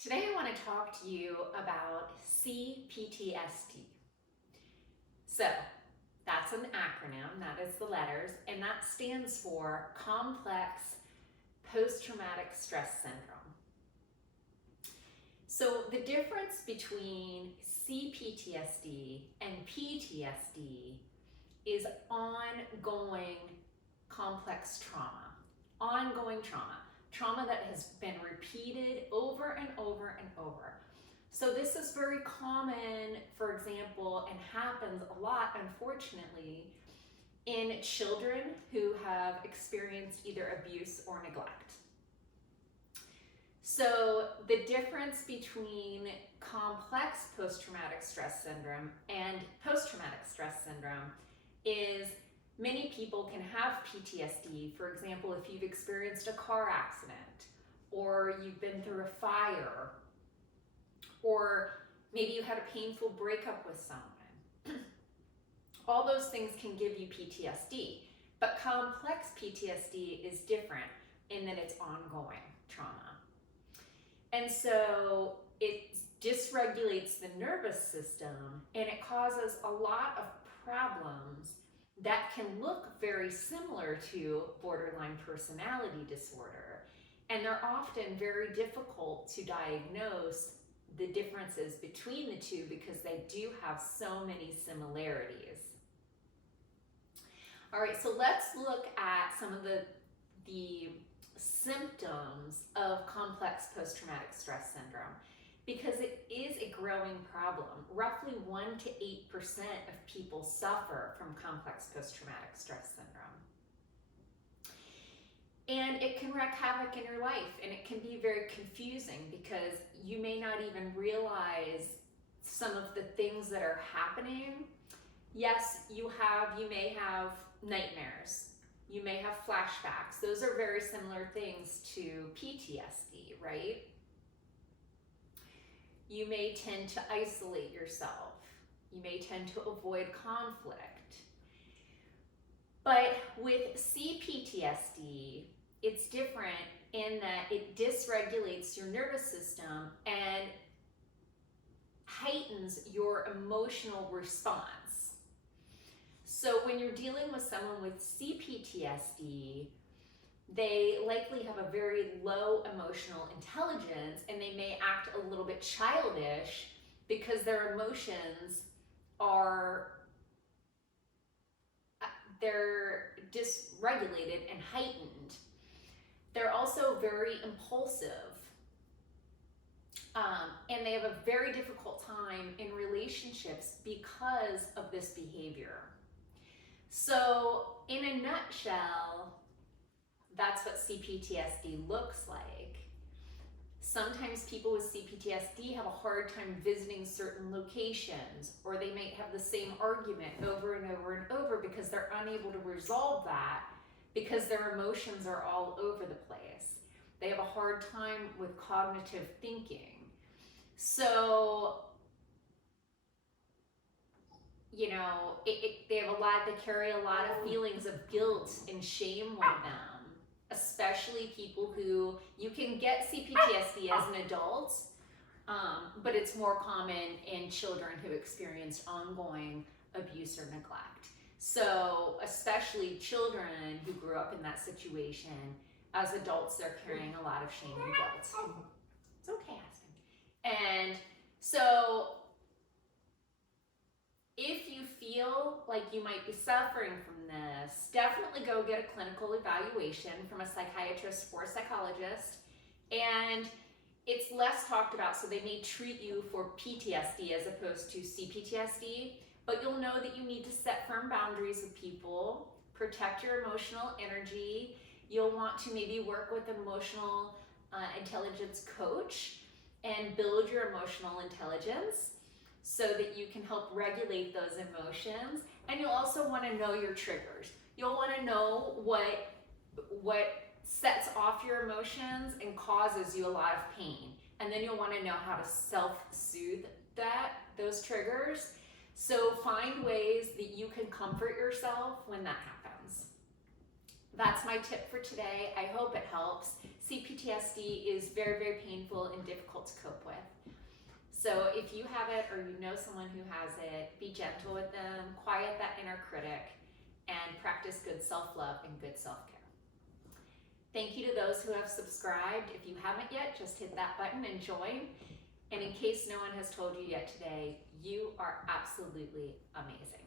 Today I want to talk to you about CPTSD. So that's an acronym, that is the letters, and that stands for Complex Post-Traumatic Stress Syndrome. So the difference between CPTSD and PTSD is ongoing complex trauma, trauma that has been repeated over and over and over. So this is very common, for example, and happens a lot, unfortunately, in children who have experienced either abuse or neglect. So the difference between complex post-traumatic stress syndrome and post-traumatic stress syndrome is many people can have PTSD. For example, if you've experienced a car accident, or you've been through a fire, or maybe you had a painful breakup with someone. All those things can give you PTSD, but complex PTSD is different in that it's ongoing trauma. And so it dysregulates the nervous system and it causes a lot of problems that can look very similar to borderline personality disorder. And they're often very difficult to diagnose the differences between the two because they do have so many similarities. All right, so let's look at some of the symptoms of complex post-traumatic stress syndrome because it is a growing problem. Roughly 1 to 8% of people suffer from complex post-traumatic stress syndrome. And it can wreak havoc in your life, and it can be very confusing because you may not even realize some of the things that are happening. Yes, you may have nightmares. You may have flashbacks. Those are very similar things to PTSD, right? You may tend to isolate yourself. You may tend to avoid conflict. But with CPTSD, it's different in that it dysregulates your nervous system and heightens your emotional response. So when you're dealing with someone with CPTSD, they likely have a very low emotional intelligence and they may act a little bit childish because their emotions they're dysregulated and heightened. They're also very impulsive. And they have a very difficult time in relationships because of this behavior. So in a nutshell, that's what CPTSD looks like. Sometimes people with CPTSD have a hard time visiting certain locations, or they might have the same argument over and over and over because they're unable to resolve that because their emotions are all over the place. They have a hard time with cognitive thinking. So, they carry a lot of feelings of guilt and shame with them, especially people who, you can get CPTSD as an adult, but it's more common in children who experience ongoing abuse or neglect. So especially children who grew up in that situation, as adults, they're carrying a lot of shame and guilt. It's okay, Aspen. And so if you feel like you might be suffering from this, definitely go get a clinical evaluation from a psychiatrist or psychologist. And it's less talked about, so they may treat you for PTSD as opposed to CPTSD, but you'll know that you need to set firm boundaries with people, protect your emotional energy. You'll want to maybe work with an emotional intelligence coach and build your emotional intelligence so that you can help regulate those emotions. And you'll also want to know your triggers. You'll want to know what sets off your emotions and causes you a lot of pain. And then you'll want to know how to self-soothe those triggers. So find ways that you can comfort yourself when that happens. That's my tip for today. I hope it helps. CPTSD is very, very painful and difficult to cope with. So if you have it or you know someone who has it, be gentle with them, quiet that inner critic, and practice good self-love and good self-care. Thank you to those who have subscribed. If you haven't yet, just hit that button and join. And in case no one has told you yet today, you are absolutely amazing.